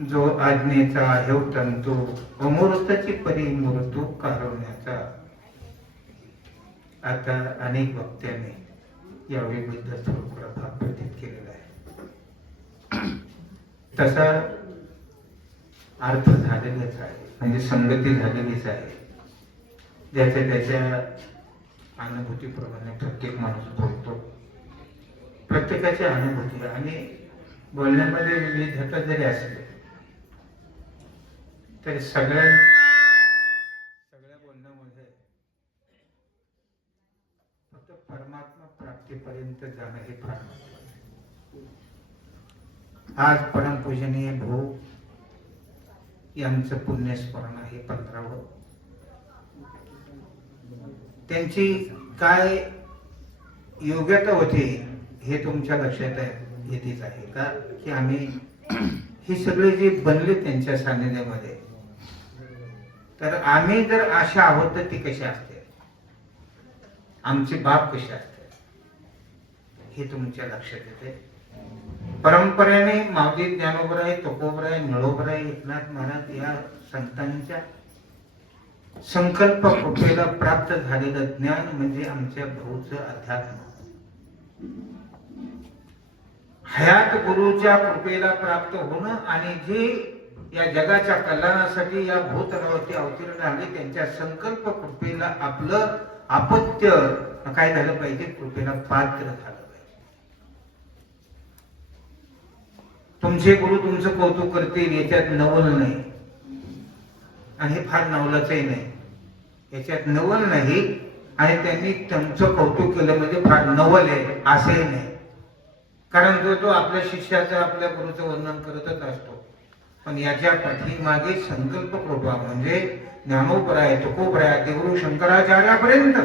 जो आज्ञेचा हेव तंतू अमूर्तची परी मूर्तू कारुण्याचा. आता अनेक वक्त्यांनी या विविध स्वरूपात भाग प्रतीत केलेला आहे. तसा अर्थ झालेलाच आहे, म्हणजे संगती झालेलीच आहे. ज्याच्या त्याच्या अनुभूतीप्रमाणे प्रत्येक माणूस बोलतो. प्रत्येकाची अनुभूती आणि बोलण्यामध्ये विविधता जरी असली तरी सगळ्या बोलण्यामध्ये फक्त परमात्मा प्राप्तीपर्यंत जाणं हे फार महत्त्वाचं. आज परमपूजनीय भाऊ यांचं पुण्यस्मरण आहे 15वं. त्यांची काय योग्यता होती हे तुमच्या लक्षात येतेच आहे का, की आम्ही ही सगळे जे बनले त्यांच्या सानिध्यामध्ये, तर आम्ही जर अशा आहोत तर ती कशी असते, आमचे बाप कसे असते हे तुमच्या लक्षात येते. परंपरेने माऊली ज्ञानोबराय, तुकोबराय, निळोबराय, एकनाथ महाराज या संतांच्या संकल्प कृपेला प्राप्त झालेलं ज्ञान म्हणजे आमच्या भाऊचं अध्यात्म. हयात गुरुच्या कृपेला प्राप्त होणं आणि जे या जगाच्या कल्याणासाठी या भूतलावरती अवतीर्ण झाले त्यांच्या संकल्प कृपेला आपलं अपत्य काय झालं पाहिजे, कृपेला पात्र झालं पाहिजे. तुमचे गुरु तुमचं कौतुक करतील याच्यात नवल नाही, आणि हे फार नवलाचही नाही, याच्यात नवल नाही. आणि त्यांनी तुमचं कौतुक केलं म्हणजे फार नवल आहे असंही नाही. कारण जो आपल्या शिष्याचं, आपल्या गुरुचं वर्णन करतच असतो. पण याच्या पाठीमागे संकल्प कृपा म्हणजे ज्ञानोबराय, तुकोबराय, देवगुरु शंकराचार्यापर्यंत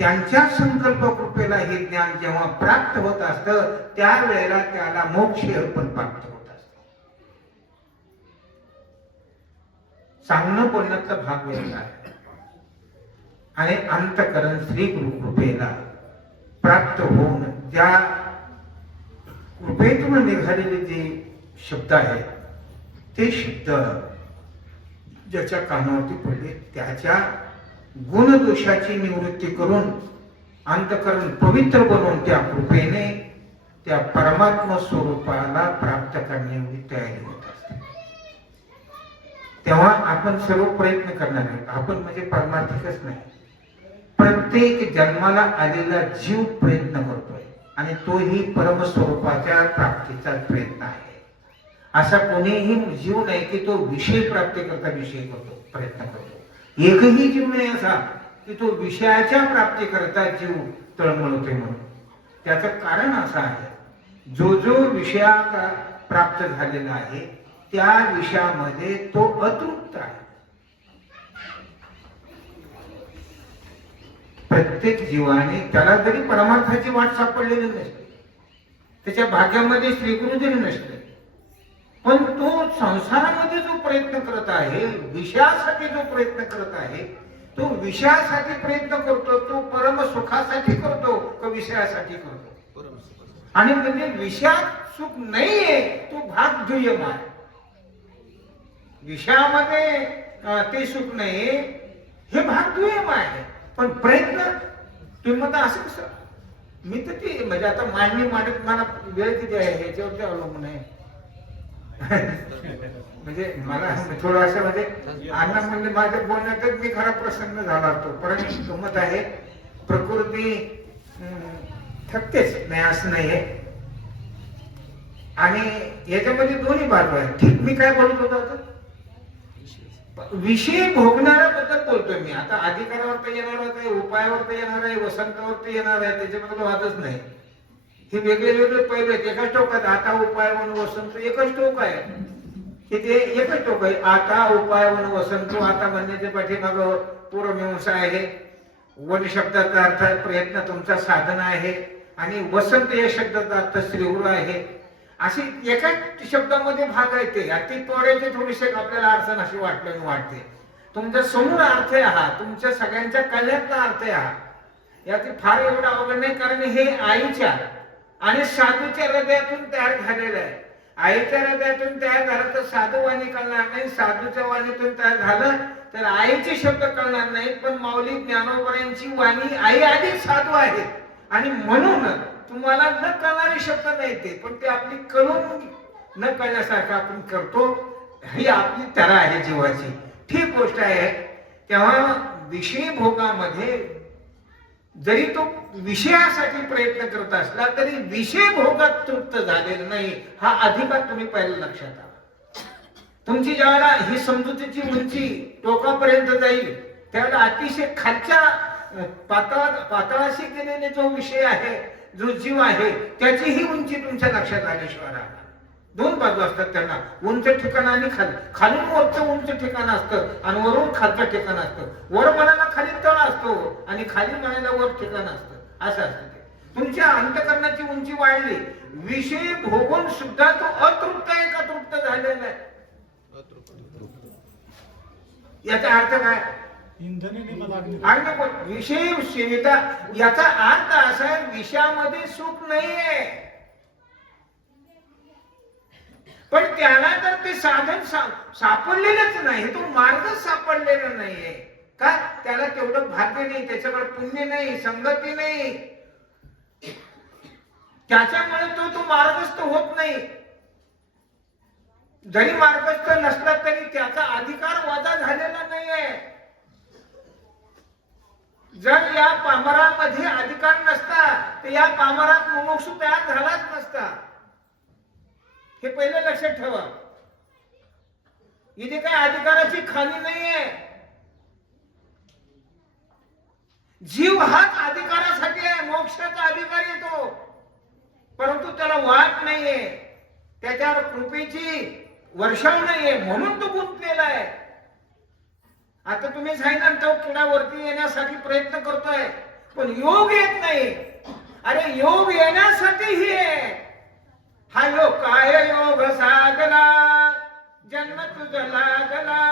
त्यांच्या संकल्प कृपेला हे ज्ञान जेव्हा प्राप्त होत असतं त्यावेळेला त्याला मोक्ष पण प्राप्त होत असतं. सांगणं बोलण्याचा भाग वेगळा आहे आणि अंतकरण श्री गुरु कृपेला प्राप्त होऊन ज्या कृपेतून निघालेले जे शब्द आहेत ते शब्द ज्याच्या कानावरती पडले त्याच्या गुणदोषाची निवृत्ती करून अंतकरण पवित्र बनवून त्या कृपेने त्या परमात्मा स्वरूपाला प्राप्त करण्याची तयारी होत असते. तेव्हा आपण सर्व प्रयत्न करणार आहोत. आपण म्हणजे परमार्थिकच नाही, प्रत्येक जन्माला आलेला जीव प्रयत्न करतोय आणि तोही परमस्वरूपाच्या प्राप्तीचा प्रयत्न आहे. असा कोणीही जीव नाही की तो विषय प्राप्त करता विषय करतो, प्रयत्न करतो. एकही जीव नाही असा की तो विषयाच्या प्राप्ती करता जीव तळमळतोय. म्हणून त्याचं कारण असं आहे, जो विषया प्राप्त झालेला आहे त्या विषयामध्ये तो अतृप्त आहे. प्रत्येक जीवाने त्याला जरी परमार्थाची वाट सापडलेली नसते, त्याच्या भाग्यामध्ये श्रीगुरु जरी नसते, पण तो संसारामध्ये जो प्रयत्न करत आहे, विषयासाठी जो प्रयत्न करत आहे, तो विषयासाठी प्रयत्न करतो, तो परम सुखासाठी करतो का विषयासाठी करतो. आणि म्हणजे विषयात सुख नाहीये तो भाग दुय्यम आहे. विषयामध्ये ते सुख नाही हे भाग दुय्यम आहे. पण प्रयत्न तुम्ही म्हणता असं कसं, मी तर ते म्हणजे आता मांडणी मांडत मला वेळ किती आहे ह्याच्यावरती अवलंबून आहे. म्हणजे मला थोडं असं म्हणजे अण्णा म्हणजे माझ्या बोलण्यातच मी खरा प्रसन्न झाला होतो. परंतु गमत आहे, प्रकृती थकतेच नाही असं नाहीये. आणि याच्यामध्ये दोन्ही बाजू आहेत. ठीक, मी काय बोलत होतो आता, विषय भोगणाऱ्याबद्दल बोलतोय मी. आता अधिकारावर तर येणार आहे, उपायावर तर येणार आहे, वसंतावर तर येणार आहे, त्याच्याबद्दल वादच नाही. हे वेगळे वेगळे पहिले एकाच टोकात. आता उपाय म्हणून वसंत एकच टोक आहे, की ते एकच टोक आहे. आता उपाय म्हणून वसंत, आता म्हणण्याच्या पाठीमाग पूर्वमीमांसा आहे. वन शब्दाचा अर्थ प्रयत्न तुमचा साधन आहे आणि वसंत या शब्दाचा अर्थ श्रीगुरु आहे. अशी एकाच शब्दामध्ये भाग आहे ते. ती तोडायचे थोडीसे आपल्याला अडचण अशी वाटते. तुमचा समूळ अर्थ आहे हा, तुमच्या सगळ्यांच्या कल्याणाचा अर्थ आहे हा. यात फार एवढा अवघड नाही, कारण हे आईच्या आणि साधूच्या हृदयातून तयार झालेलं आहे. आईच्या हृदयातून तयार झालं तर साधू वाणी कळणार नाही, साधूच्या वाणीतून तयार झालं तर आईचे शब्द कळणार नाहीत. पण माऊली ज्ञानोबरांची वाणी आई अधिक साधू आहे आणि म्हणून तुम्हाला न कळणारे शब्द नाही ते, पण ते आपली कळून न कळण्यासारखं आपण करतो. ही आपली तरा आहे जीवाची. ठीक गोष्ट आहे. तेव्हा विषय भोगामध्ये जरी तो विषयासाठी प्रयत्न करत असला तरी विषय भोगात तृप्त झालेला नाही, हा अधिकार तुम्ही पहिला लक्षात आला. तुमची ज्यावेळेला ही समजुतीची उंची टोकापर्यंत जाईल त्यावेळेला अतिशय खालच्या पातळाशी गेलेले जो विषय आहे, जो जीव आहे, त्याची ही उंची तुमच्या लक्षात आल्याशिवाय राहणार. दोन बाजू असतात त्यांना, उंच ठिकाण आणि खाली. खालून वरचं उंच ठिकाण असतं आणि वरून खालचं ठिकाण असतं. वर मनाला खाली तळ असतो आणि खाली मनाला वर ठिकाण असतं. असं असतं ते. तुमच्या अंतकरणाची उंची वाढली, विषय भोगून सुद्धा तो अतृप्त आहे का तृप्त झालेला आहे? याचा अर्थ काय? विषय सेविता, याचा अर्थ असा आहे विषयामध्ये सुख नाहीये, पण त्याला तर ते साधन सापडलेलंच नाही, तो मार्गच सापडलेला नाहीये. का? त्याला तेवढं भाग्य नाही, त्याच्याकडे पुण्य नाही, संगती नाही, त्याच्यामुळे तो मार्गस्थ होत नाही. जरी मार्गस्थ नसला तरी त्याचा अधिकार वजा झालेला नाहीये. जर या पामरामध्ये अधिकार नसता तर या पामरात मुमुक्षु तयार झालाच नसता. हे पहिलं लक्षात ठेवा. इथे काय अधिकाराची खाली नाहीये. जीव हाच अधिकारासाठी आहे, मोक्षाचा अधिकार येतो, परंतु त्याला वाट नाहीये, त्याच्यावर कृपेची वर्षाव नाहीये, म्हणून तो गुंतलेला आहे. आता तुम्ही सांगितलं तो किडावरती येण्यासाठी प्रयत्न करतोय, पण योग येत नाही. अरे योग येण्यासाठी ही आहे. हा योग काय? योग साधला जन्म तुझ लागला,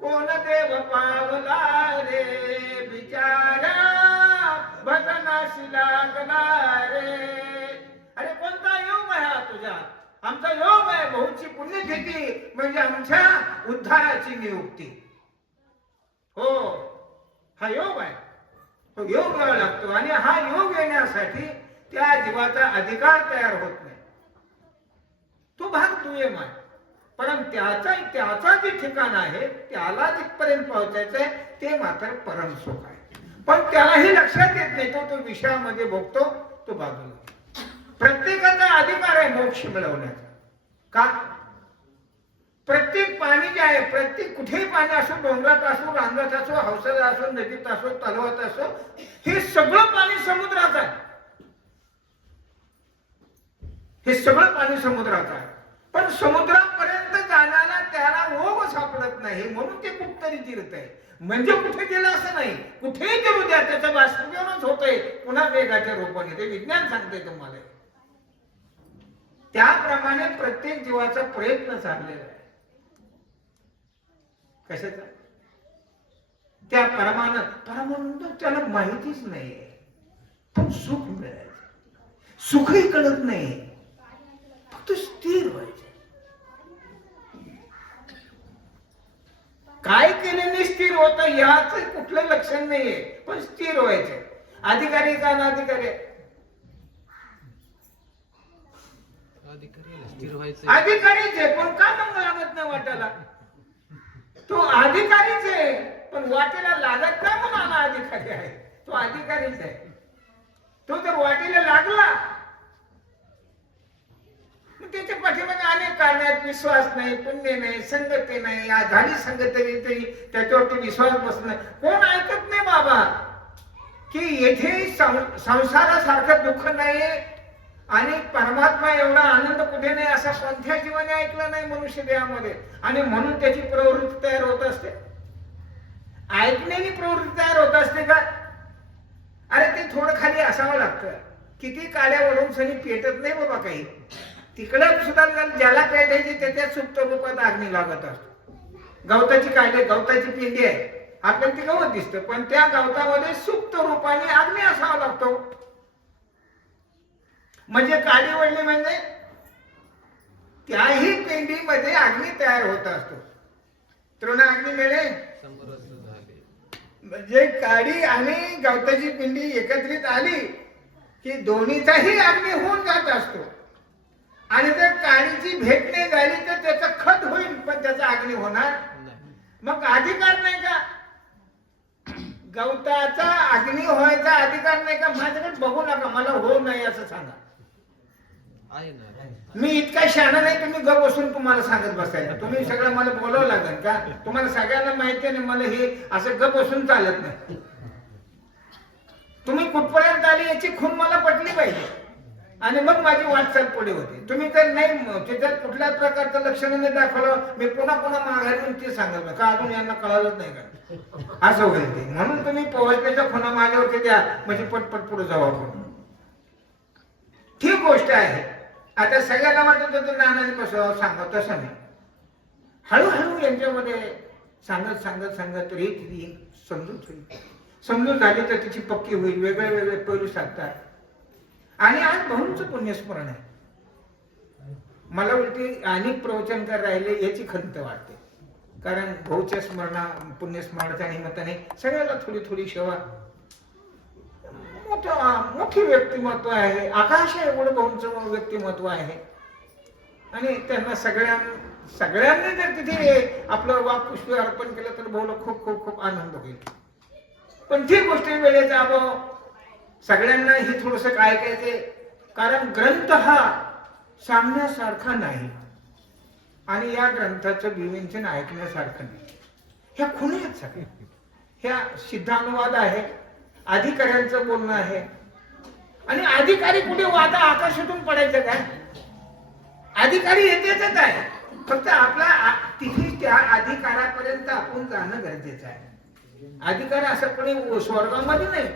कोण देव पावला रे बिचारा भजनाशी लागला रे. अरे कोणता योग आहे हा तुझा? आमचा योग आहे बहुची पुण्यतिथी, म्हणजे आमच्या उद्धाराची नियुक्ती. हो, हा योग आहे. तो योग यावा लागतो आणि हा योग येण्यासाठी त्या जीवाचा अधिकार तयार होत नाही. तो भाग दुय्यम आहे, परंतु त्याचा जे ठिकाण आहे त्याला जिथपर्यंत पोहोचायचं आहे ते मात्र परम सुख आहे. पण त्यालाही लक्षात येत नाही, तो विषयामध्ये भोगतो, तो बाजूला. प्रत्येकाचा अधिकार आहे मोक्ष मिळवण्याचा. का? प्रत्येक पाणी जे आहे, प्रत्येक कुठेही पाणी असो, डोंगरात असो, रांगात असो, हौसात असो, नदीत असो, तलावात असो, हे सगळं पाणी समुद्राचं आहे. हे सगळं पाणी समुद्राचं आहे. पण समुद्रापर्यंत जाण्याला त्याला ओघ सापडत नाही, म्हणून ते कुठतरी जिरत आहे. म्हणजे कुठे गेलं असं नाही, कुठेही गेलो द्या, त्याचं बाष्पीभवनच होतंय पुन्हा वेगाच्या रूपाने. ते विज्ञान सांगते तुम्हाला. त्याप्रमाणे प्रत्येक जीवाचा प्रयत्न चाललेला आहे. कशाचा? त्या परमानंद त्याला माहितीच नाहीये, पण सुख मिळायचं. सुखही कळत नाही, फक्त स्थिर व्हायचे. काय केल्याने स्थिर होत याच कुठलं लक्षण नाहीये, पण स्थिर व्हायचे. अधिकारी का अनाधिकारी? अधिकारीच आहे, पण का मग लागत नाही वाटायला? तो अधिकारीच आहे, पण वाटेला लागत नाही म्हणून अधिकारी आहे. तो अधिकारीच आहे. तो जर वाटेला लागला, त्याच्या पाठीमागे अनेक कारण आहेत. विश्वास नाही, पुण्य नाही, संगती नाही, झाली संगती तरी त्याच्यावरती विश्वास बसणार. कोण ऐकत नाही बाबा की येथे संसारासारखं दुःख नाही आणि परमात्मा एवढा आनंद कुठे नाही, असा कोणत्या जीवाने ऐकला नाही मनुष्य देहामध्ये. आणि म्हणून त्याची प्रवृत्ती तयार होत असते. ऐकण्याची प्रवृत्ती तयार होत असते का? अरे ते थोडं खाली असावं लागतं. किती काड्या वळून सनी पेटत नाही बाबा काही. तिकडं सुद्धा ज्याला पेटायची त्याच्या सुप्त रूपात अग्नी लागत असतो. गवताची काडी, गवताची पिंडी आहे, आपल्याला ती गवत दिसतं, पण त्या गवतामध्ये सुप्त रूपाने अग्नी असावा लागतो. म्हणजे काडी वळली म्हणजे त्याही पिंडीमध्ये अग्नी तयार होत असतो. तृणाग्नी मिळे म्हणजे काडी आणि गवताची पिंडी एकत्रित आली की दोन्हीचाही अग्नी होऊन जात असतो. आणि जर काडीची भेट नाही झाली तर त्याचा खत होईल, पण त्याचा अग्नी होणार. मग अधिकार नाही का गवताचा अग्नी व्हायचा? अधिकार नाही का? माझ्याकडे बघू नका, मला हो नाही असं सांगा. मी इतका शहाणा नाही तुम्ही गप बसून तुम्हाला सांगत बसायला. तुम्ही सगळं मला बोलावं लागेल का? तुम्हाला सगळ्यांना माहिती आहे मला हे असं गप बसून चालत नाही. तुम्ही कुठपर्यंत आली याची खून मला पटली पाहिजे आणि मग माझी वाटचाल पुढे होते. तुम्ही जर नाही त्याच्यात कुठल्याच प्रकारचं लक्षण नाही दाखवलं, मी पुन्हा पुन्हा माघारी येऊन ते सांगत का अजून यांना कळालंच नाही का असं होईल ते. म्हणून तुम्ही पोहोचण्याच्या खुणा माझ्यावरती द्या, म्हणजे पटपट पुढे जाऊ आपण. ठीक गोष्ट आहे. आता सगळ्यांना वाटत होतं नानाने कसं सांगत, तसं नाही. हळूहळू यांच्यामध्ये सांगत सांगत सांगत रीत समजूत होईल. समजूत झाली तर तिची पक्की होईल. वेगळे वेगळे पैलू सांगतात. आणि आज भाऊंचं पुण्यस्मरण आहे. मला उलटी अनेक प्रवचनकार राहिले याची खंत वाटते. कारण भाऊच्या पुण्यस्मरणाच्या निमित्ताने सगळ्याला थोडी थोडी सेवा. मोठी व्यक्तिमत्व आहे, आकाश एवढं भाऊंचं व्यक्तिमत्व आहे. आणि त्यांना सगळ्यांनी जर तिथे आपलं वाकपुष्प अर्पण केलं तर भाऊला खूप खूप खूप आनंद होईल. पण ती गोष्ट वेळेचा अभाव. सगळ्यांना हे थोडस ऐकायचंय, कारण ग्रंथ हा सांगण्यासारखा नाही आणि या ग्रंथाचं विवेचन ऐकण्यासारखं नाही. ह्या खुणी आहेत सगळ्या. ह्या सिद्धानुवाद आहे, अधिकाऱ्यांचं बोलणं आहे. आणि अधिकारी कुठे वादा आकाशातून पडायचं काय? अधिकारी येतेच आहे, फक्त आपला तिथे त्या अधिकारापर्यंत आपण जाणं गरजेचं आहे. अधिकार असं कोणी स्वर्गामध्ये नाही,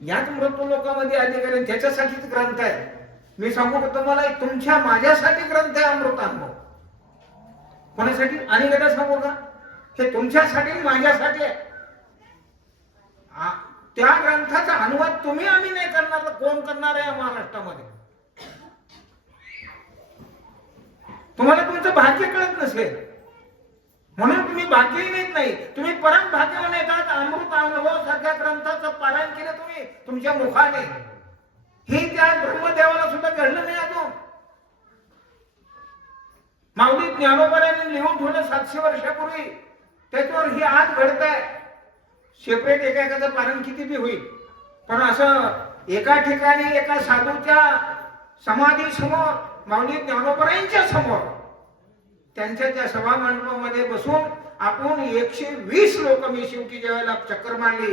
याच मृत्यू लोकांमध्ये अधिकारी. त्याच्यासाठीच ग्रंथ आहे. मी सांगू तुम्हाला, तुमच्या माझ्यासाठी ग्रंथ आहे अमृतानुभव. कोणासाठी? आणि गदा सांगू का? हे तुमच्यासाठी माझ्यासाठी आहे. त्या ग्रंथाचा अनुवाद तुम्ही आम्ही नाही करणार तर कोण करणार आहे महाराष्ट्रामध्ये? तुम्हाला तुमचं भाग्य कळत नसेल म्हणून तुम्ही भाग्यही नेत नाही. तुम्ही परम भाग्यवान येतात. अमृत अनुभव सारख्या ग्रंथाचं पारायण केलं तुम्ही तुमच्या मुखाने. हे त्या ब्रह्मदेवाला सुद्धा घडलं नाही अजून. माऊली ज्ञानोबांनी लिहून ठेवलं 700 वर्षापूर्वी. त्याच्यावर ही आज घडत आहे. सेपरेट एकाचं पारण किती बी होईल, पण असं एका ठिकाणी एका साधूच्या समाधी समोर, माऊली ज्ञानोबांच्या समोर, त्यांच्या त्या सभा मंडपामध्ये बसून आपण 120 लोक, मी शेवटी ज्यावेळेला चक्कर मारली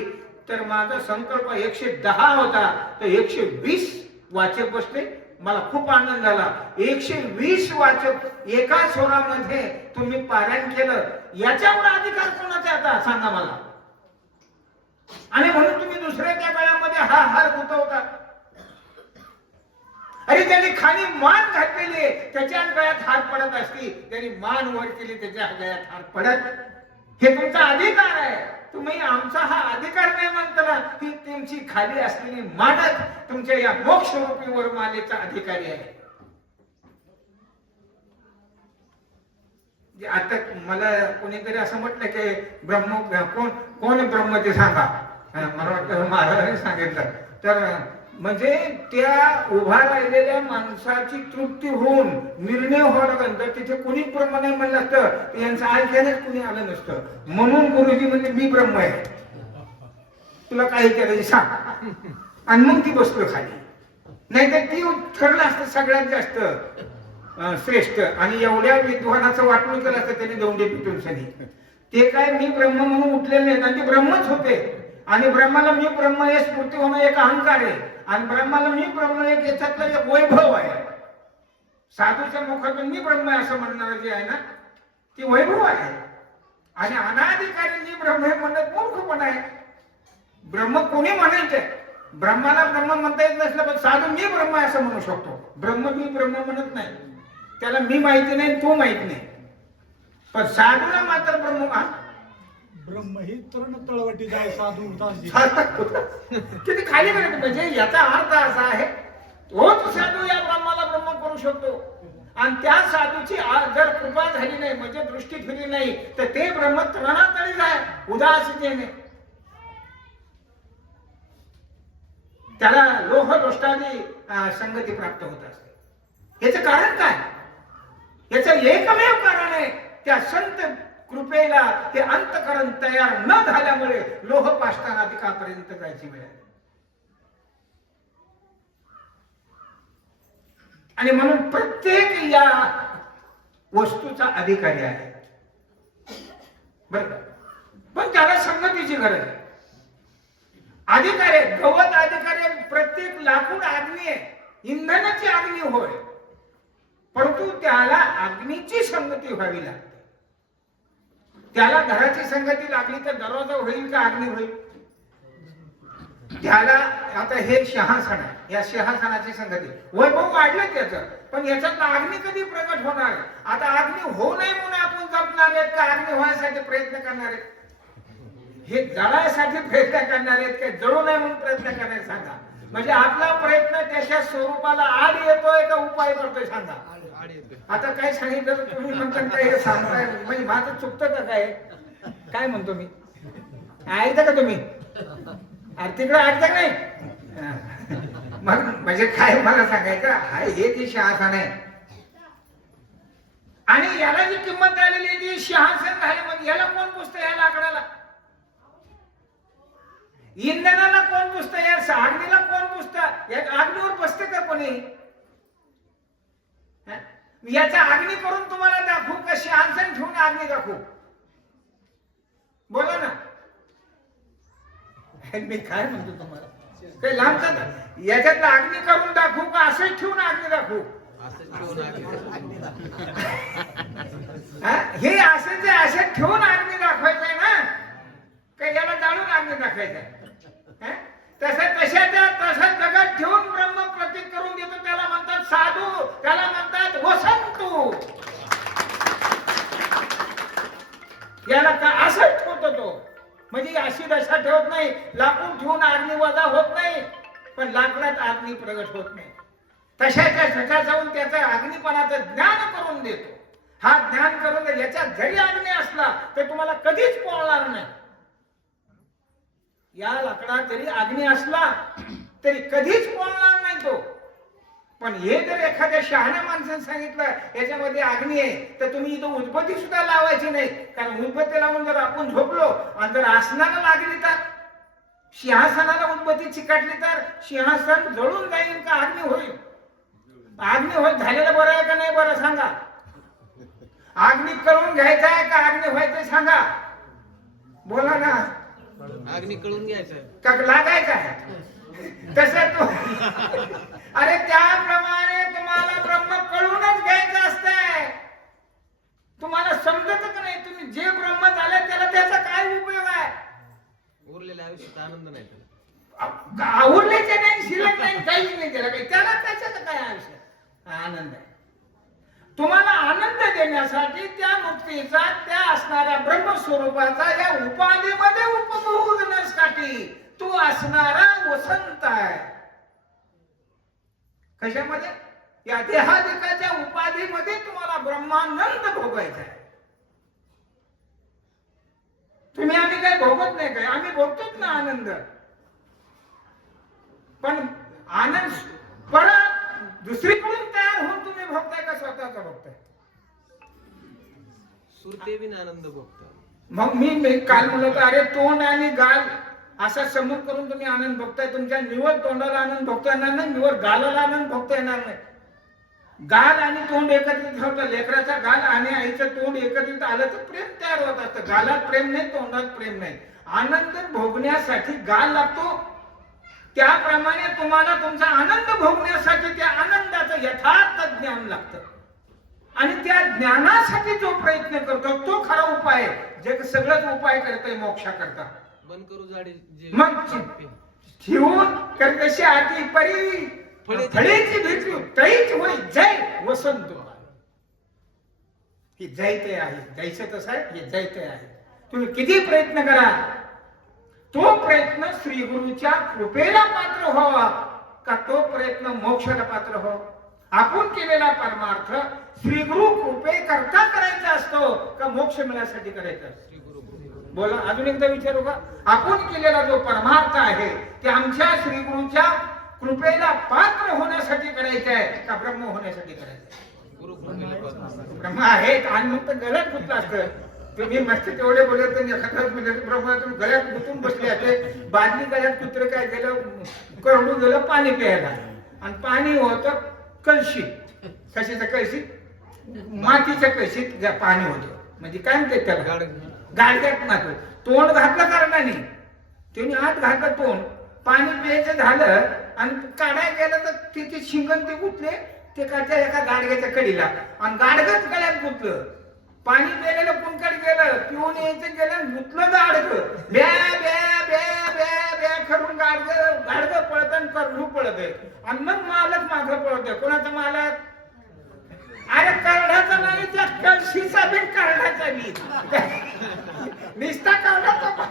तर माझा संकल्प 110 होता, तर 120 वाचक बसले. मला खूप आनंद झाला. 120 वाचक एका स्वरामध्ये तुम्ही पारायण केलं, याच्यावर अधिकार कोणाचा आता सांगा मला? आणि म्हणून तुम्ही दुसऱ्या त्या गळ्यामध्ये हा हार गुंतवता. अरे त्यांनी खाली मान घातलेली, त्याच्या गळ्यात हार पडत असती. त्यांनी मान वर केली, त्याच्या गळ्यात हार पडत. हे तुमचा अधिकार आहे. तुम्ही आमचा हा अधिकार नाही म्हणताना ती तुमची खाली असलेली मानच तुमच्या या मोक्षरूपी वरमालेचा अधिकारी आहे. आता मला कोणीतरी असं म्हटलं की ब्रह्म कोण ब्रह्म ते सांगा. मला वाटतं महाराजांनी सांगितलं. तर म्हणजे त्या उभा राहिलेल्या माणसाची तृप्ती होऊन निर्णय व्हावा लागेल. तर तिथे कोणी ब्रह्म नाही म्हणलं असतं, यांचं ऐकायलाच कोणी आलं नसतं. म्हणून गुरुजी म्हणजे मी ब्रह्म आहे, तुला काही करायचं सांग. आणि मग ती बसलो खाली. नाहीतर ती ठरलं असतं सगळ्यात जास्त श्रेष्ठ. आणि एवढ्या विद्वानाचं वाटून केलं असतं त्यांनी दोंडे पिटून सनी. ते काय मी ब्रह्म म्हणून उठलेले नाहीत, आणि ते ब्रह्मच होते. आणि ब्रह्माला मी ब्रह्म हे स्फूर्ती होणं एक अहंकार आहे, आणि ब्रह्माला मी ब्रह्म एक याच्यातलं एक वैभव आहे. साधूच्या मुखातून मी ब्रह्म असं म्हणणार जे आहे ना, ती वैभव आहे. आणि अनाधिकारी मी ब्रह्म हे म्हणत मूर्खपण आहे. ब्रह्म कोणी म्हणायचंय? ब्रह्माला ब्रह्म म्हणता येत नसलं, पण साधू मी ब्रह्म असं म्हणू शकतो. ब्रह्म मी ब्रह्म म्हणत नाही, त्याला मी माहिती नाही, तो माहित नाही. पण साधूला मात्र ब्रह्म ही तरुण तळवटी जाय साधू किती खाली करत. म्हणजे याचा अर्थ असा आहे, तोच साधू या ब्रह्माला ब्रह्म करू शकतो. आणि त्या साधूची जर कृपा झाली नाही म्हणजे दृष्टी फिरली नाही तर ते ब्रह्म तृणातळी जाय उदासीने. त्याला लोह लोष्टादी संगती प्राप्त होत असते. याचं कारण काय? याचं एकमेव कारण आहे त्या संत कृपेला हे अंतकरण तयार न झाल्यामुळे लोह पाषाणाधिकापर्यंत जायची वेळ. आणि म्हणून प्रत्येक या वस्तूचा अधिकारी आहे बरं. पण त्याला संगतीची गरज आहे. अधिकारी गवत अधिकारी प्रत्येक लाकूड अग्नी आहे, इंधनाची अग्नी होय, परंतु त्याला अग्नीची संगती व्हावी लागते. त्याला घराची संगती लागली तर दरवाजा होईल का अग्नी होईल? त्याला आता हे सिंहासन आहे, या सिंहासनाची संगती वैभव वाढलं त्याचं, पण याच्यात अग्नी कधी प्रगट होणार? आता अग्नी होऊ नये म्हणून आपण जपणार आहेत का अग्नी व्हायसाठी प्रयत्न करणार आहेत? हे जळायसाठी प्रयत्न करणार आहेत का जळू नये म्हणून प्रयत्न करणार? सांगा. म्हणजे आपला प्रयत्न त्याच्या स्वरूपाला आड येतोय का उपाय करतोय? सांगा. आता काय सांगितलं तुम्ही म्हणता काय हे सांगताय म्हणजे माझं चुकतं का? काय म्हणतो मी? ऐकता का तुम्ही? अरे तिकडे ऐकता नाही मग म्हणजे काय मला सांगायचं? हे ती सिंहासन आहे आणि याला जी किंमत आलेली आहे ती सिंहासन झाली. मग याला कोण पुसतं? या लाकडाला, इंधनाला कोण पुसतं? या अग्नीला कोण पुसतं? या अग्नीवर बसते का कोणी? याचा अग्नी करून तुम्हाला दाखवू का सिंहासन ठेवून अग्नी दाखवू? बोला ना. मी काय म्हणतो तुम्हाला? काही लांब का? याच्यातला अग्नी करून दाखवू का असंच ठेवून अग्नी दाखवू? हे असं ठेवून अग्नी दाखवायचंय ना, का याला जाळून अग्नी दाखवायचंय? तसं जगात ठेवून ब्रह्म प्रतीक करून देतो. त्याला म्हणतात साधू, त्याला म्हणतात वसंतू. याला का असंच ठेवतो तो, म्हणजे अशी दशा ठेवत नाही. लाकूड ठेवून अग्नी वजा होत नाही, पण लाकडात अग्नी प्रगट होत नाही. तशाच्या जाऊन त्याचा अग्निपणाचं ज्ञान करून देतो. हा ज्ञान करून याच्यात जरी अग्नी असला तर तुम्हाला कधीच पोळणार नाही. या लाकडात जरी अग्नी असला तरी कधीच पोळणार नाही तो. पण हे जर एखाद्या शहाण्या माणसाने सांगितलं याच्यामध्ये अग्नी आहे तर तुम्ही इथं उदबत्ती सुद्धा लावायची नाही. कारण उदबत्ती लावून जर आपण झोपलो आणि जर आसनाला लागली तर, सिंहासनाला उदबत्ती चिकटली तर सिंहासन जळून जाईल का अग्नी होईल? अग्नी होत झालेलं बरं आहे का नाही बरं? सांगा. अग्नी कळून घ्यायचा आहे का अग्नी व्हायचं? सांगा. बोला ना. अग्नी कळून घ्यायचं का लागायचं आहे? तसं तो अरे त्याप्रमाणे तुम्हाला ब्रह्म कळूनच घ्यायचं असतंय. तुम्हाला समजत का नाही? तुम्ही जे ब्रह्म झाले त्याला त्याचा काय उपयोग आहे? उरलेल्या आयुष्यात आनंद नाही त्याला. आवडल्याचे नाही, शिल्लक नाही, काहीच नाही त्याला काही. त्याला त्याच्यात काय आयुष्य आनंद आहे? तुम्हाला आनंद देण्यासाठी त्या मुक्तीचा, त्या असणाऱ्या ब्रह्मस्वरूपाचा या उपाधीमध्ये उपभोग घेण्यासाठी तू असणारा वसंत आहे. कशामध्ये? या देहादिकाच्या उपाधीमध्ये तुम्हाला ब्रह्मानंद भोगायचा आहे. तुम्ही आम्ही काय भोगत नाही काय? आम्ही भोगतोच ना आनंद. पण आनंद परत दुसरीकडून तयार होऊन तुम्ही भोगताय का स्वतःचा भोगताय? सुरते बिन आनंद भोगतो. मग मी काल म्हणतो अरे तोंड आणि गाल असा समूह करून तुम्ही आनंद भोगताय. तुमच्या निवड तोंडाला आनंद भोगता येणार नाही, निवड गालाला आनंद भोगता येणार नाही. गाल आणि तोंड एकत्रित होतं. लेकराचा गाल आणि आईचं तोंड एकत्रित आलं तर प्रेम तयार होत असतं. गालात प्रेम नाही, तोंडात प्रेम नाही. आनंद भोगण्यासाठी गाल लागतो. त्याप्रमाणे तुम्हाला तुमचा आनंद भोगण्यासाठी त्या आनंदाचं यथार्थ ज्ञान लागतं. आणि त्या ज्ञानासाठी जो प्रयत्न करतो तो खरा उपाय आहे. जग सगळंच उपाय करतोय मोक्षाकरता. बंद करू जाडी मग ठेवून कशी आधी परी फळेची भेटली तैच होई जय वसंत. ही जैते आहे. जैसे तसं आहे, हे जैते आहे. तुम्ही किती प्रयत्न करा, तो प्रयत्न श्री गुरुच्या कृपेला पात्र व्हावा का तो प्रयत्न मोक्षाला पात्र हो? आपण केलेला परमार्थ श्री गुरु कृपे करता करायचा असतो का मोक्ष मिळण्यासाठी करायचा असतो? श्री गुरु बोला, अजून एकदा विचारू का? आपण केलेला जो परमार्थ आहे ते आमच्या श्री गुरुच्या कृपेला पात्र होण्यासाठी करायचं आहे का ब्रह्म होण्यासाठी करायचं आहे? गुरु कृपेला पात्र. ब्रह्म आहे आणि मग तर गळ्यात गुंतलं असतं. तुम्ही मस्त तेवढे बोलत तर एखादा ब्रह्म तुम्ही गळ्यात गुंतून बसले असते. बादली गळ्यात कुत्र काय गेलं, करडू गेलं पाणी प्यायला, आणि पाणी होतं कळशीत. कशाचं कळशीत? मातीच्या कळशीत पाणी होतं. म्हणजे काय म्हणते त्याला? गाडग्यात मात्र तोंड घातलं कारणाने त्यांनी आत घातलं तोंड, पाणी प्यायचं झालं आणि काढायला गेलं तर तिथे शिंगण ते गुतले ते काढच्या एका गाडग्याच्या कडीला, आणि गाडगच गळ्यात गुतलं. पाणी प्यायला कुणकडे गेलं, पिऊन यायचं गेलं, गुतलं गाडगं. ब्या ब्या ब्या ब्या ब्या करून गाडगं पळत आणि करडू पळत आहे. आणि मग मालक मागं पळत आहे. कोणाचा मालक? अरे करडाचा नाही, त्या कळशीचा बी करडाचा बी निस्ता करडाचा.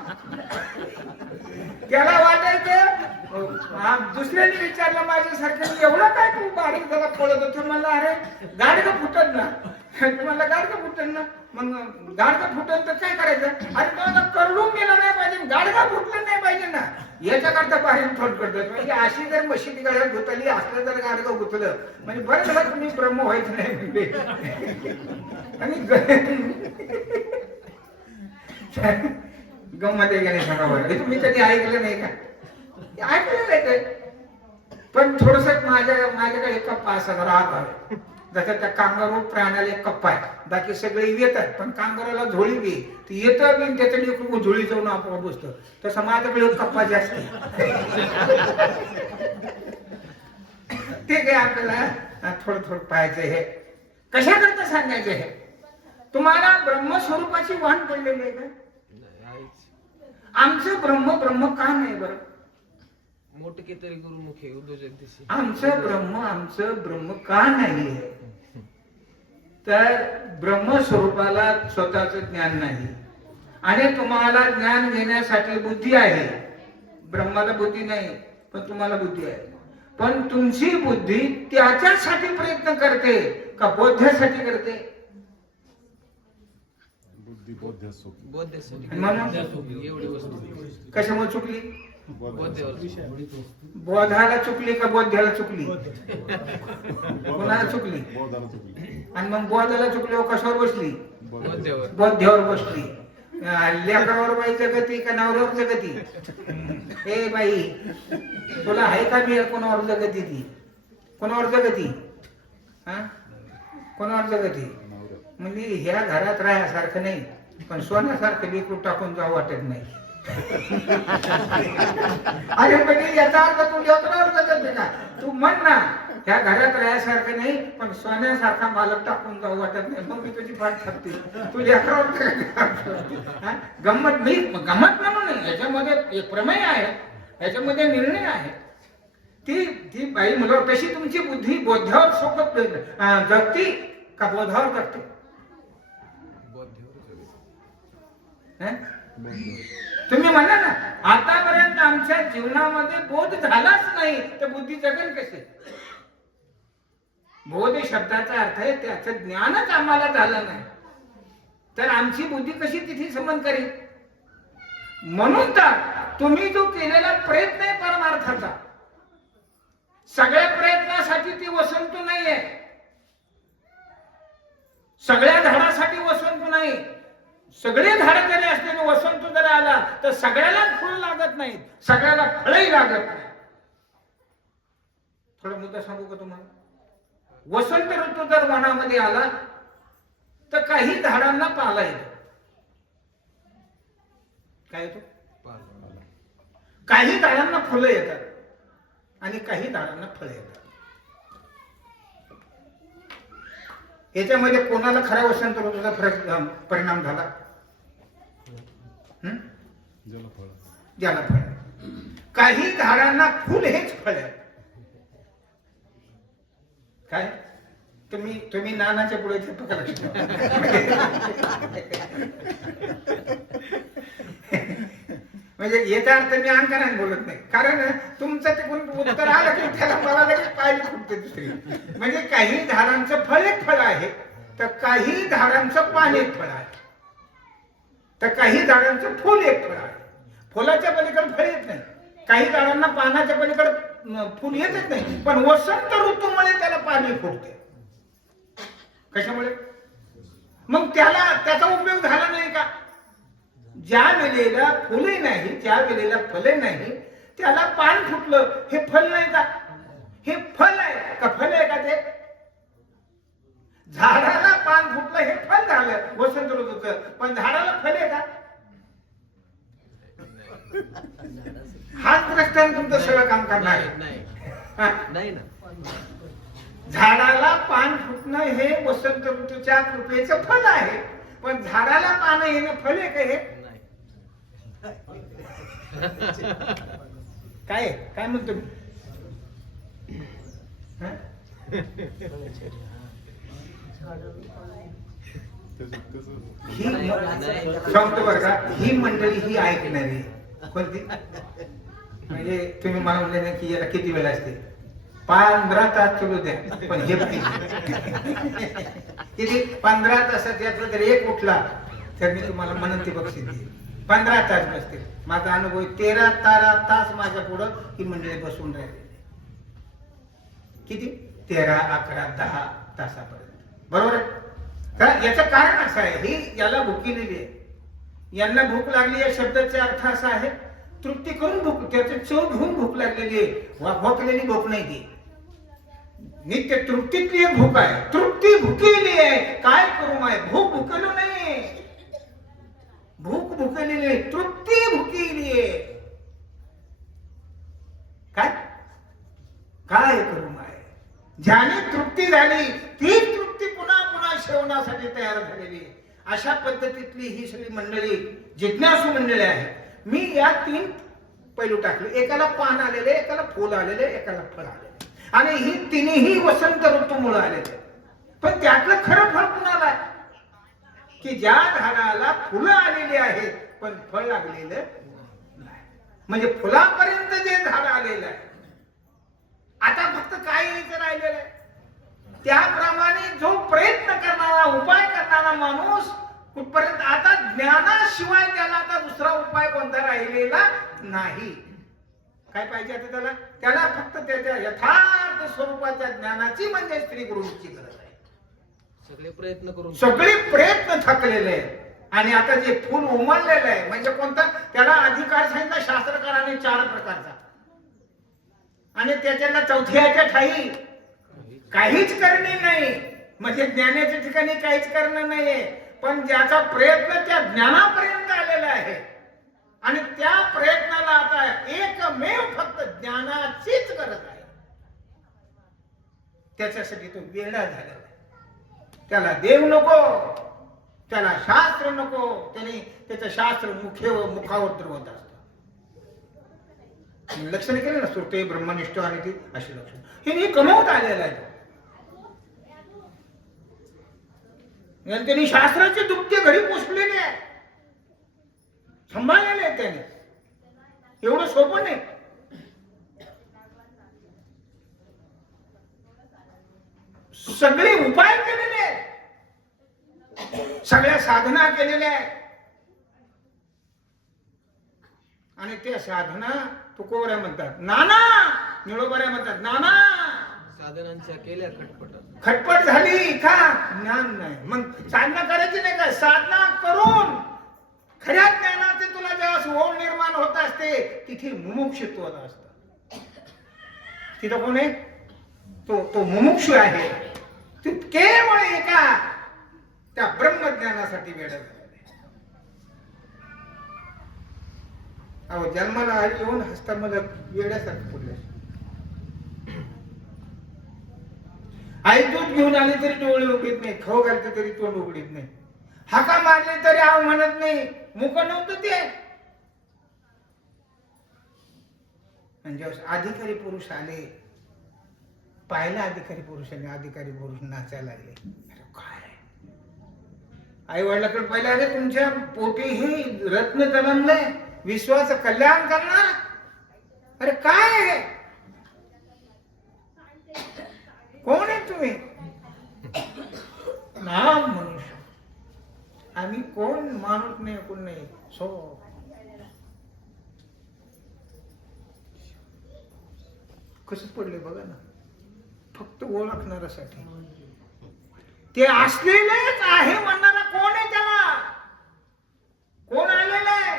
त्याला वाटायचं दुसऱ्याने विचारलं माझ्यासारखं, एवढं काय तू बारीक झाला पळत होतो? म्हणलं अरे गाडगं फुटत ना. तुम्हाला गाडगं फुटत ना, मग गाडगं फुटत तर काय करायचं? अरे तुम्हाला करडून गेलं नाही पाहिजे, गाडगं फुटलं नाही पाहिजे ना, याच्याकरता बाहेर फोन करतोय. म्हणजे अशी जर मशिदी गाड्यात गुतली असलं जर गाडगं गुतलं म्हणजे बरं झालं तुम्ही ब्रह्म व्हायचं नाही म्हणजे. आणि गममध्ये गेले सगळं हे तुम्ही कधी ऐकलं नाही का? ऐकलं नाही काय? पण थोडस माझ्याकडे एक कप्पा असा राहत आहे. जसं त्या कांगारू प्राण्याला एक कप्पा आहे, बाकी सगळे येतात, पण कांगाराला झोळी बी ती येतं बी त्याच्या लेकरू झोळी जाऊन आपण बसतो. तसं माझ्याकडे एक कप्पा जास्त ते काय आपल्याला थोडं थोडं पाहायचं. हे कशाकरता सांगायचं? हे तुम्हाला ब्रह्मस्वरूपाची वाण पडलेली आहे का? आमचं ब्रह्म ब्रह्म का नाही बरं? मोठके तरी गुरुमुखे उद्योजक आमचं ब्रह्म का नाही? तर ब्रह्मस्वरूपाला स्वतःच ज्ञान नाही, आणि तुम्हाला ज्ञान घेण्यासाठी बुद्धी आहे. ब्रह्माला बुद्धी नाही, पण तुम्हाला बुद्धी आहे. पण तुमची बुद्धी त्याच्यासाठी प्रयत्न करते का बोध्यासाठी करते? बोध्यासाठी. म्हणून एवढी वस्तू कशामुळे चुकली? बोध्यावर. बोधाला चुकली का बोध्याला चुकली? कोणाला चुकली? आणि मग बोधाला चुकली कशावर बसली? बोध्यावर. बोध्यावर बसली. लेकरावर बाई जगती का नवऱ्यावर जगती? ए बाई, तुला आहे का मी कोणावर जगती? ती कोणावर जगती? हा, कोणावर जगती? म्हणजे ह्या घरात राहायसारखं नाही, पण सोन्यासारखं लेकरू टाकून जावं वाटत नाही. अरे म्हणजे याचा अर्थ तू लेकरावर जगत का? तू म्हण ना, ह्या घरात राहायसारखं नाही, पण सोन्यासारखा मालक टाकून जाऊ वाटत नाही. मग मी तुझी पाठ छापते. तू लेकरावर गंमत नाही, गंमत म्हणून नाही, याच्यामध्ये एक प्रमेय आहे, याच्यामध्ये निर्णय आहे. ती बाई मला तशी तुमची बुद्धी बोध्यावर सोबत जगती का बोधावर जगते? तुम्ही म्हणा ना, आतापर्यंत आमच्या जीवनामध्ये बोध झालाच नाही तर बुद्धी जगेल कशी? बोध शब्दाचा अर्थ आहे त्याचं ज्ञानच आम्हाला झालं नाही तर आमची बुद्धी कशी तिथे संबंध करेल? म्हणून तर तुम्ही जो केलेला प्रयत्न आहे परमार्थाचा, सगळ्या प्रयत्नासाठी ती वसंत नाहीये, सगळ्या झाडासाठी वसंत नाही. सगळे झाड जरी असले वसंत जर आला तर सगळ्याला फुल लागत नाही, सगळ्याला फळही लागत नाही. थोडा मुद्दा सांगू का तुम्हाला? वसंत ऋतू जर वनामध्ये आला तर काही झाडांना पाला येतो. काय येतो? काही झाडांना फुलं येतात आणि काही झाडांना फळं येतात. याच्यामध्ये कोणाला खरा वसंत ऋतूचा परिणाम झाला? ज्याला फळ. काही झाडांना फुल हेच फळ आहे. काय तुम्ही नानाच्या पुढे म्हणजे याचा अर्थ मी अंकाराने बोलत नाही, कारण तुमचं तिकडून उत्तर आलं की त्याला मला लगेच पाहिली फुटते दुसरी. म्हणजे काही झाडांचं फळ एक फळ आहे, तर काही झाडांचं पान एक फळ आहे, तर काही झाडांचं फुल एक फळ आहे. फुलाच्या पलीकडे फळ येत नाही, काही झाडांना पानाच्या पलीकडे फुल येतच नाही, पण वसंत ऋतूमुळे त्याला पाणी फुटते. कशामुळे? मग त्याचा उपयोग झाला नाही का? ज्या वेळेला फुले नाही, ज्या वेळेला फले नाही, त्याला पान फुटलं, हे फल नाही का? हे फल आहे का? फल आहे का? ते झाडाला पान फुटलं हे फल झालं वसंत ऋतूचं, पण झाडाला फल आहे का? हाच दृष्टांत तुमचं सगळं काम करणार आहे. हा? नाही ना. झाडाला पान फुटणं हे वसंत ऋतूच्या कृपेचं फल आहे, पण झाडाला पान येणं फल आहे का? हे काय काय म्हणतो मी? हा? सांगतो बरं का, ही मंडळी ही ऐकणारी कोणती? म्हणजे तुम्ही मला म्हणले ना की याला किती वेळ असते, 15 तास चालू द्या, पण हे किती 15 तासात यातला जर एक उठला तर मी तुम्हाला म्हणून ती बक्षीस देईन. 15 तास बसते. माझा अनुभव 13 तास माझ्या पुढं ही मंडळी बसून राहिली. किती? 13, 11, 10 तासापर्यंत. बरोबर आहे का? याचं कारण असं आहे, ही याला भुकीलेली आहे, यांना भूक लागली या शब्दाचा अर्थ असा आहे तृप्ती करून भूक, त्याचं चव घेऊन भूक लागलेली आहे, भोकलेली भूक नाही ती. नित्य तृप्तीतली भूक आहे, तृप्ती भुकेली आहे. काय करू माय? भूक भुकेलो नाही, भूक भुकेलेली आहे, तृप्ती भुकेली आहे. काय काय करू माय? ज्याने तृप्ती झाली ती तृप्ती पुन्हा पुन्हा सेवनासाठी तयार झालेली. अशा पद्धतीतली ही सगळी मंडळी जिज्ञासू मंडळी आहे. मी या 3 पैलू टाकले, एकाला पान आलेले, एकाला फूल आलेले, एकाला फळ आलेले, आणि ही तिन्ही वसंत ऋतूमुळे आलेले. पण त्यातलं खरं फळ कुणाला आहे? की ज्या झाडाला फुलं आलेली आहेत पण फळ लागलेलं नाही. म्हणजे फुलापर्यंत जे झाड आलेलं आहे, आता फक्त काय यायचं राहिलेलं आहे? त्याप्रमाणे जो प्रयत्न करणारा, उपाय करणारा माणूस कुठपर्यंत, आता ज्ञानाशिवाय त्याला आता दुसरा उपाय कोणता राहिलेला नाही. काय पाहिजे आता त्याला फक्त त्याच्या यथार्थ स्वरूपाच्या ज्ञानाची म्हणजे श्री गुरुची गरज आहे. सगळे प्रयत्न थकलेले आहेत. आणि आता जे फुल उमललेलं आहे म्हणजे कोणता? त्याला अधिकार सांगितला शास्त्रकाराने 4 प्रकारचा, आणि त्याच्याला चौथ्याच्या ठाई काहीच करणे नाही. म्हणजे ज्ञानाच्या ठिकाणी काहीच करणं नाहीये, पण ज्याचा प्रयत्न त्या ज्ञानापर्यंत आलेला आहे, आणि त्या प्रयत्नाला आता एकमेव फक्त ज्ञानाचीच गरज आहे. त्याच्यासाठी तो वेडा झालेला आहे. त्याला देव नको, त्याला शास्त्र नको, त्याने त्याचं शास्त्र मुखावर द्रवत असतं. लक्षण केलं ना, सुरते ब्रह्मनिष्ठ आणि ती अशी लक्षण हे कमवत आलेलं आहे. त्यांनी शास्त्राचे दुःखे घरी पोचलेले आहे, सांभाळलेले आहे त्याने. एवढं सोपं नाही. सगळे उपाय केलेले आहेत, सगळ्या साधना केलेल्या आहेत, आणि त्या साधना तुकोबऱ्या म्हणतात, नाना निळोबऱ्या म्हणतात, नाना साधनांच्या केल्या खटपट झाली का? ज्ञान नाही. मग साधना करायची नाही का? साधना करून खऱ्या ज्ञानाचे तुला जेव्हा ओढ निर्माण होत असते तिथे मुमुक्षुत्व असतं. तिथं कोण आहे? तो मुमुक्षु आहे. तू केवळ एका त्या ब्रह्मज्ञानासाठी वेडा झालेला. अहो जन्माला येऊन हसता मला वेड्यासारखं पुढल्या. आई दूध घेऊन आली तरी डोळे उघडीत नाही, खाऊ घालते तरी तोंड उघडीत नाही, हाका मारले तरी आव म्हणत नाही, मुख नव्हतं ते. म्हणजे अधिकारी पुरुष आले, पाहिला अधिकारी पुरुषाने, अधिकारी पुरुष नाचायला लागले. काय आई वडिलाकडे पाहिलं, अरे तुमच्या पोटी हे रत्न जन्मलंय, विश्वाचं कल्याण करणार. अरे काय आहे? कोण आहे तुम्ही? नाम मनुष्य. आम्ही कोण? माणूस नाही, कोण नाही. सो कसं पडले बघा ना, फक्त ओळखणाऱ्यासाठी. ते असलेलेच आहे म्हणणारा कोण आहे? त्याला कोण आलेलं आहे?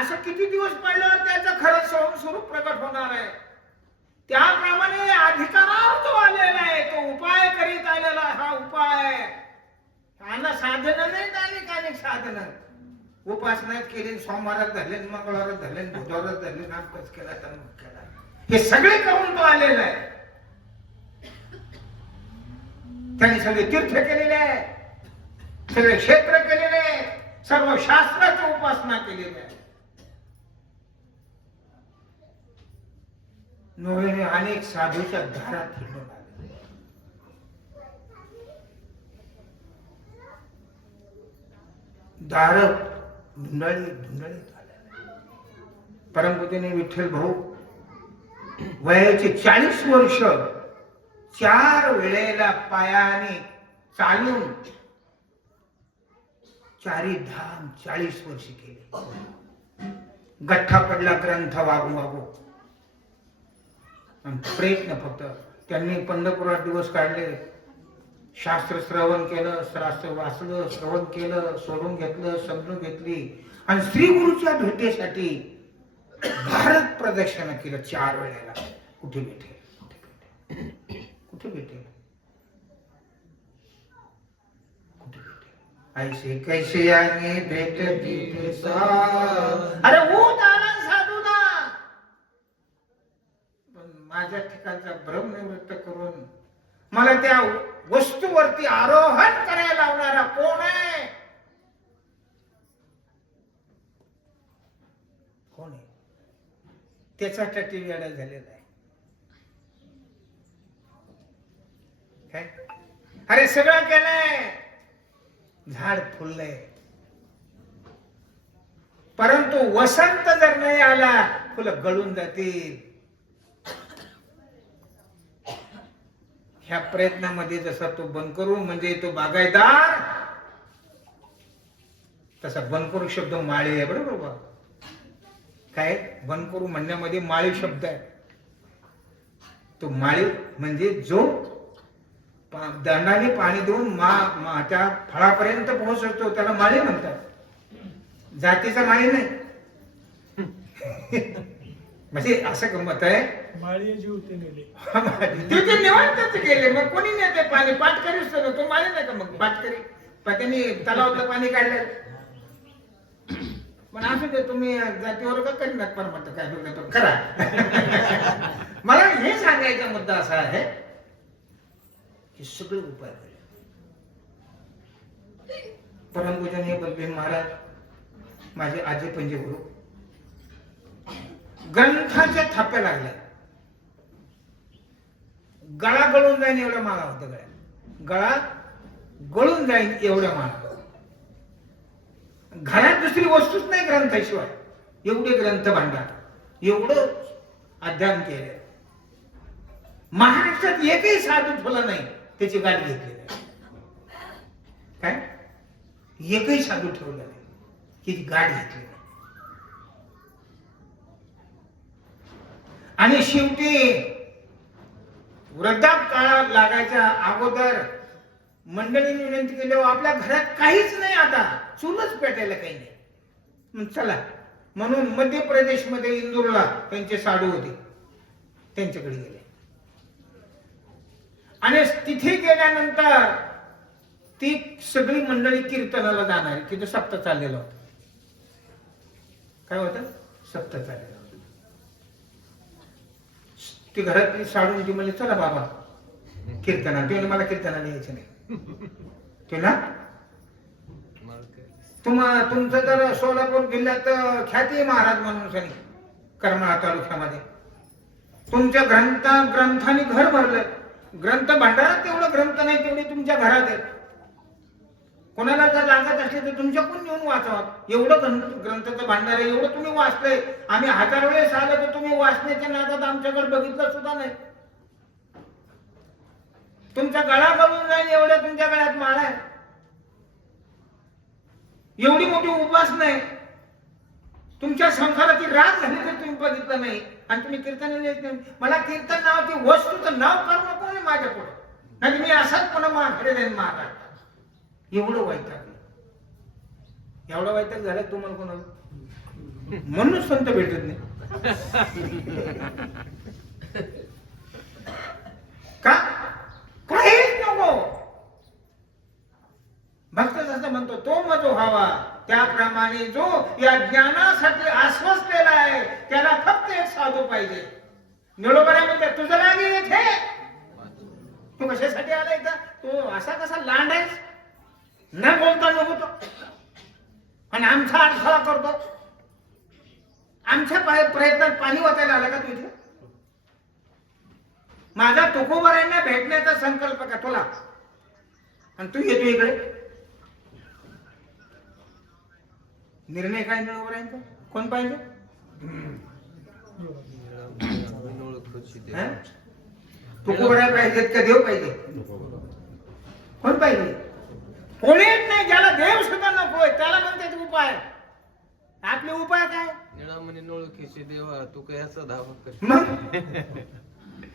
असं किती दिवस पडल्यावर त्याचं खरं स्वरूप प्रकट होणार आहे. त्याप्रमाणे अधिकारावर जो आलेला आहे, तो उपाय करीत आलेला. हा उपाय त्यांना साधनं नाहीत, अनेक साधनं. उपासनात केली, सोमवारात धरले, मंगळवारात धरले, बुधवारात धरले, नामकच केला, तन्मक केला. हे सगळे करून तो आलेला आहे. त्यांनी सगळे तीर्थ केलेले आहे, सगळे क्षेत्र केलेले आहे, सर्व शास्त्राची उपासना केलेली आहे. नोहेने अनेक साधूच्या दारात फिरून आले. दार धुंडाळीत आले. परमपूज्य विठ्ठल भाऊ वयाचे 40 वर्ष 4 वेळेला पायाने चालून 4 धाम 40 वर्ष केले. गठ्ठा पडला ग्रंथ वागू प्रयत्न फक्त. त्यांनी पंढरपुरात दिवस काढले, शास्त्र श्रवण केलं, शास्त्र वाचलं, श्रवण केलं, सोडून घेतलं, समजून घेतली आणि श्री गुरुच्या भेटीसाठी भारत प्रदक्षिणा केलं 4 वेळेला. कुठे भेटेल? कुठे भेटेल? ऐसे कैसे आने भेट दिले साथ. अरे ऊत आला साधूदा. पण माझ्या ठिकाणचा भ्रम निवृत्त करून मला त्या वस्तूवरती आरोहण करायला लावणारा कोण आहे? कोण आहे? त्याचा टटी वेळा झालेला आहे. काय? अरे सगळं केलंय, झाड फुललंय, परंतु वसंत जर नाही आला, फुलं गळून जातील. ह्या प्रयत्नामध्ये जसा तो बनकरू म्हणजे तो बागायतदार, तसा बनकरू शब्द माळी आहे. बरोबर बा? काय बनकरू म्हणण्यामध्ये माळी शब्द आहे. तो माळी म्हणजे जो दंडाने पाणी देऊन त्या फळापर्यंत पोहोचतो, त्याला माळी म्हणतात. जातीचा माळी नाही. म्हणजे असं गंमत आहे. माळी जीव ते नेले. ते निवांतच गेले. मग कोणी नेते पाणी? पाटकरीच तर तो माळी नाही का? मग पाटकरी त्यांनी तलावातलं पाणी काढलं. पण असं ते तुम्ही जातीवर का करणार परमत काय बघतो खरा. मला हे सांगायचा मुद्दा असा आहे की सगळे उपाय केले. परमपूजनीय बलभीम महाराज माझे आजी पंजे गुरु ग्रंथाच्या थाप्या लागल्या. गळा गळून जाईन एवढ्या मागा होत्या. गळा गळून जाईन एवढ्या मागा. घरात दुसरी वस्तूच नाही ग्रंथाशिवाय. एवढे ग्रंथ भांडार, एवढं अध्ययन केलं. महाराष्ट्रात एकही साधू फुला नाही त्याची गाठ घेतली नाही. काय? एकही साधू ठेवला नाही की गाठ घेतली नाही. आणि शेवटी वृद्धापकाळ लागायच्या अगोदर मंडळीने विनंती केली, आपल्या घरात काहीच नाही, आता चूलच पेटायला काही नाही, चला म्हणून मध्य प्रदेश मध्ये इंदूरला त्यांचे साधू होते, त्यांच्याकडे गेले. आणि तिथे गेल्यानंतर ती सगळी मंडळी कीर्तनाला जाणारी. तिथे सप्ताह चाललेला होता. काय होतं? सप्ताह चाललेला होता. ती घरातली साडून ती म्हणजे चला बाबा कीर्तना. ते मला कीर्तनाला यायचं नाही. तुला तुमचं तर सोलापूर जिल्ह्यात ख्याती आहे महाराज म्हणून सनी करमाळा तालुक्यामध्ये. तुमच्या ग्रंथाने घर भरलं. ग्रंथ भांडारात तेवढं ग्रंथ नाही तेवढे तुमच्या घरात आहेत. कोणाला जर लागत असले तर तुमच्याकडून येऊन वाचावा. एवढं ग्रंथाचं भांडार आहे, एवढं तुम्ही वाचलंय. आम्ही 1000 वेळेस आलो तर तुम्ही वाचण्याच्या नादात आमच्याकडे बघितलं सुद्धा नाही. तुमचा गळा गळून जाईल एवढ्या तुमच्या गळ्यात माळा आहे. एवढी मोठी उपासना आहे. तुमच्या संसाराची रात झाली तर तुम्ही बघितलं नाही आणि तुम्ही कीर्तन येत नाही. मला कीर्तन नावाची वस्तूचं नाव करू नको नाही माझ्या पुढे, नाही मी असाच पुन्हा माघारी जाईन महाराज. एवढं वैताग, एवढा वैताग झाला तुम्हाला कोणाला? म्हणूनच संत भेटत नाही. का? काहीच नको. भक्त जसं म्हणतो तो मज व्हावा, त्याप्रमाणे जो या ज्ञानासाठी आश्वसलेला आहे त्याला फक्त एक साधू पाहिजे. निळोबऱ्या म्हणते तुझं लागे येथे, तू कशासाठी आला इथं? तू असा कसा लांड आहेस, न बोलता नको तो, आणि आमचा अडथळा करतो. आमच्या प्रयत्नात पाणी वाचायला आला का तुझे? माझा तुकोबऱ्यांना भेटण्याचा संकल्प का तुला, आणि तू येतो इकडे? निर्णय काय निळोबऱ्यांचा? कोण पाहिजे? तुकोबऱ्या पाहिजेत का देव पाहिजे? कोण पाहिजे? कोणीच नाही. ज्याला देव सुद्धा नकोय त्याला म्हणतात उपाय. आपले उपाय काय? निळामणी नोळखीचे देवा तू काय याचा धावा कर. मग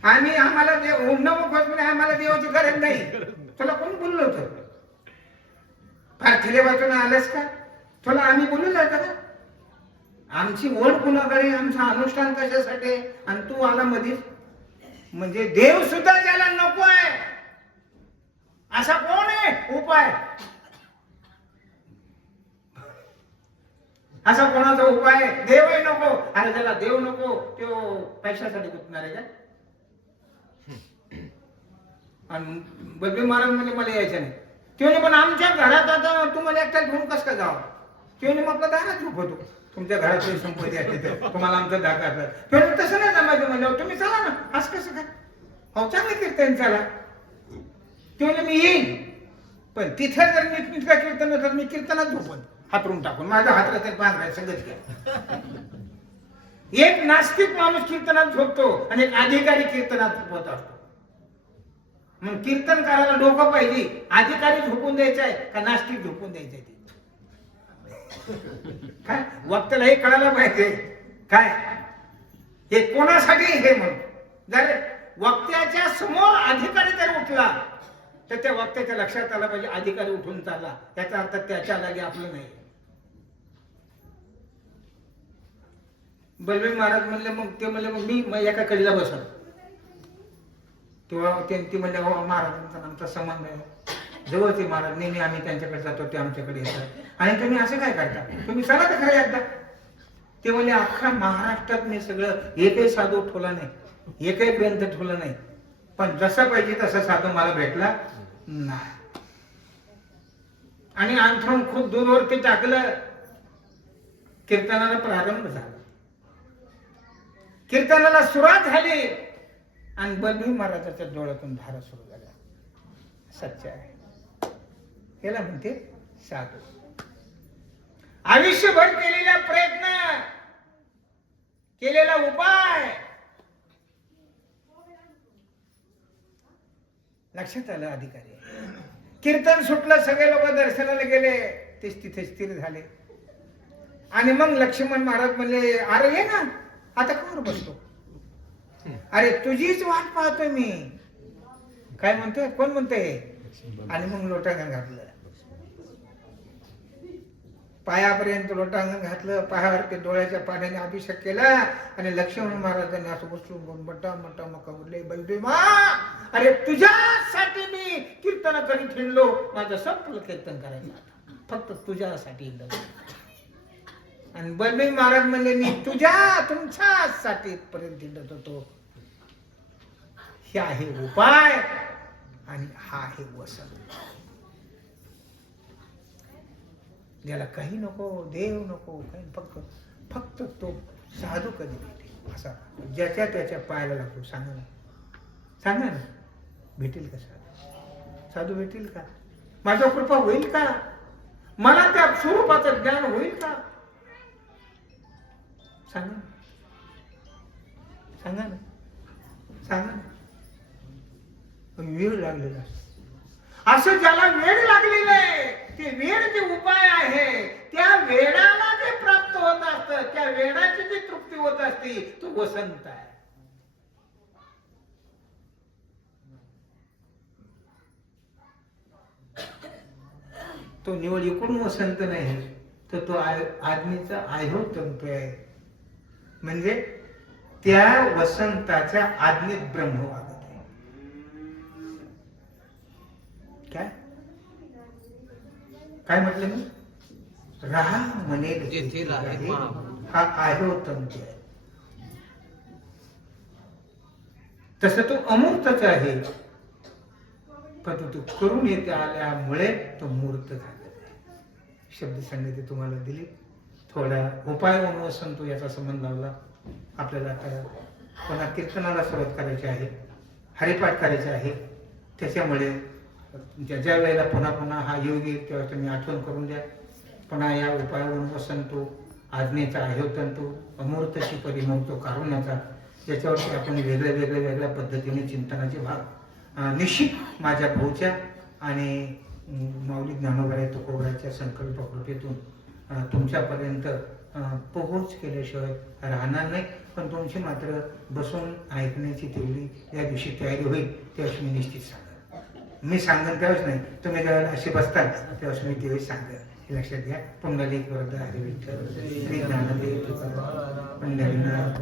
आम्हाला देव आम्हाला देवाची गरज नाही. तुला कोण बोललो होतं? पारखिले वाचून आलंस का? तुला आम्ही बोलू का? आमची ओढ कुणाकडे, आमचं अनुष्ठान कशासाठी, आणि तू आला मधीच? म्हणजे देव सुद्धा ज्याला नको आहे असा कोण आहे उपाय? असा कोणाचा उपाय? देवही नको. अरे त्याला देव नको तो पैशासाठी गुंतणार आहे का? आणि बलबीर महाराज म्हणजे मला यायचं नाही. ते पण आमच्या घरात आता तुम्हाला एकट्यात घेऊन कसं काय जावं? ते मग आपला दारात झोपतो. तुमच्या घरात संपत्ती आहे तिथे, तुम्हाला आमचं दाखवतात. तसं नाही जमायचं म्हणजे तुम्ही चला ना. असं कसं काय? हो चांगलं कीर्तन चला. ते म्हणजे मी येईन, पण तिथे जर मी कीर्तन तर मी कीर्तनात झोपन हातरून टाकून. माझ्या हातला तर बांधलाय सगळंच घ्या. एक नास्तिक माणूस कीर्तनात झोपतो आणि एक अधिकारी कीर्तनात झोपत असतो. मग कीर्तन करायला डोकं पाहिजे. अधिकारी झोपून द्यायचाय का नास्तिक झोपून द्यायचंय? काय वक्ताला हे कळायला पाहिजे. काय हे कोणासाठी हे म्हणून. जर वक्त्याच्या समोर अधिकारी जर उठला तर त्या वक्त्याच्या लक्षात आला पाहिजे अधिकारी उठून चालला, त्याचा अर्थ त्याच्या लागे आपलं नाही. बलवीर महाराज म्हणले मग ते म्हणले मग मी एका कडीला बसलो. तेव्हा ती म्हणले हो महाराजांचा आमचा संबंध आहे जवळचे महाराज, नेहमी आम्ही त्यांच्याकडे जातो, ते आमच्याकडे येतात, आणि तुम्ही असं काय करता? तुम्ही चला तर खरं एकदा. ते म्हणले अख्खा महाराष्ट्रात मी सगळं एकही साधू ठेवला नाही, एकही ग्रंथ ठेवला नाही, पण जसा पाहिजे तसा साधू मला भेटला नाही. आणि अंथरूण खूप दूरवरती टाकलं. कीर्तनाला प्रारंभ झाला, कीर्तनाला सुरुवात झाली आणि बलवीर महाराजाच्या डोळ्यातून धारा सुरू झाल्या. सच्चा आहे याला म्हणते साधू. आयुष्यभर केलेला प्रयत्न, केलेला उपाय लक्षात आलं. अधिकारी कीर्तन सुटलं, सगळे लोक दर्शनाला गेले, तेच तिथे स्थिर झाले. आणि मग लक्ष्मण महाराज म्हणले अरे ये ना आता कवर बसतो? अरे तुझीच वाट पाहतोय मी. काय म्हणतोय? कोण म्हणतोय? आणि मग लोटांगण घातलं, पायापर्यंत लोटांगण घातलं, पायावरती डोळ्याच्या पाण्याने अभिषेक केला. आणि लक्ष्मण महाराजांनी असं बसून मोठा मोठा मका बोलले बलभीमा अरे तुझ्यासाठी मी कीर्तन करीत हिंडलो, माझं संपलं कीर्तन करायचं, फक्त तुझ्यासाठी हिंडलो. आणि बलभीर महाराज म्हणले मी तुमच्यासाठी इथपर्यंत हिंडत होतो. हे आहे उपाय आणि हा आहे वसन. ज्याला काही नको, देव नको, काही फक्त तो साधू कधी भेटेल असा ज्याच्या त्याच्या पायाला लागतो. सांगा ना भेटेल का साधू? साधू भेटेल का? माझ्या कृपा होईल का? मला त्या स्वरूपाचं ज्ञान होईल का? सांगा ना. सांगा ना. सांगा ना. वेळ लागलेला असं ज्याला वेळ लागलेला आहे, ते वेळ जे उपाय आहे त्या वेळाला जे प्राप्त होत असतं, त्या वेळाची जी तृप्ती होत असते, तो वसंत आहे. तो निवड एकूण वसंत नाही, तर तो आज्ञेचा आयो तंतू आहे. म्हणजे त्या वसंताच्या आज्ञेत ब्रह्म वागत आहे. काय काय म्हटलं मी? राहा म्हणे जेथे राहे हा आयो तंतू आहे. तसं तो अमूर्तच आहे, पण तो करून येते आल्यामुळे तो मूर्त झाला. शब्द संगती तुम्हाला दिली. थोडा उपाय म्हणून वसंतो याचा संबंध लावला. आपल्याला आता पुन्हा कीर्तनाला सुरुवात करायची आहे, हरिपाठ करायचे आहे. त्याच्यामुळे ज्या वेळेला पुन्हा पुन्हा हा योग येईल तेव्हा तुम्ही आठवण करून द्या. पुन्हा या उपायावरून वसंतो, आज्ञेचा आह्योतंतो, अमूर्तशी परिमूर्तो कारुण्याचा, याच्यावरती आपण वेगळ्या पद्धतीने चिंतनाचे भाग निश्चित माझ्या भाऊच्या आणि माऊली ज्ञानोबा तुकोबाच्या संकल्प कृपेतून तुमच्यापर्यंत पोहोच केल्याशिवाय राहणार नाही. पण तुमची मात्र बसून ऐकण्याची तेवढी या दिवशी तयारी होईल तेव्हा मी निश्चित सांगा. मी सांगेन त्यावेळेस नाही, तुम्ही ज्यावेळेला असे बसताल तेव्हाच मी त्यावेळेस सांगेन. हे लक्षात घ्या. पुंडलिक वरद हरी विठ्ठल, श्री ज्ञानदेव तुकाराम, पंढरीनाथ.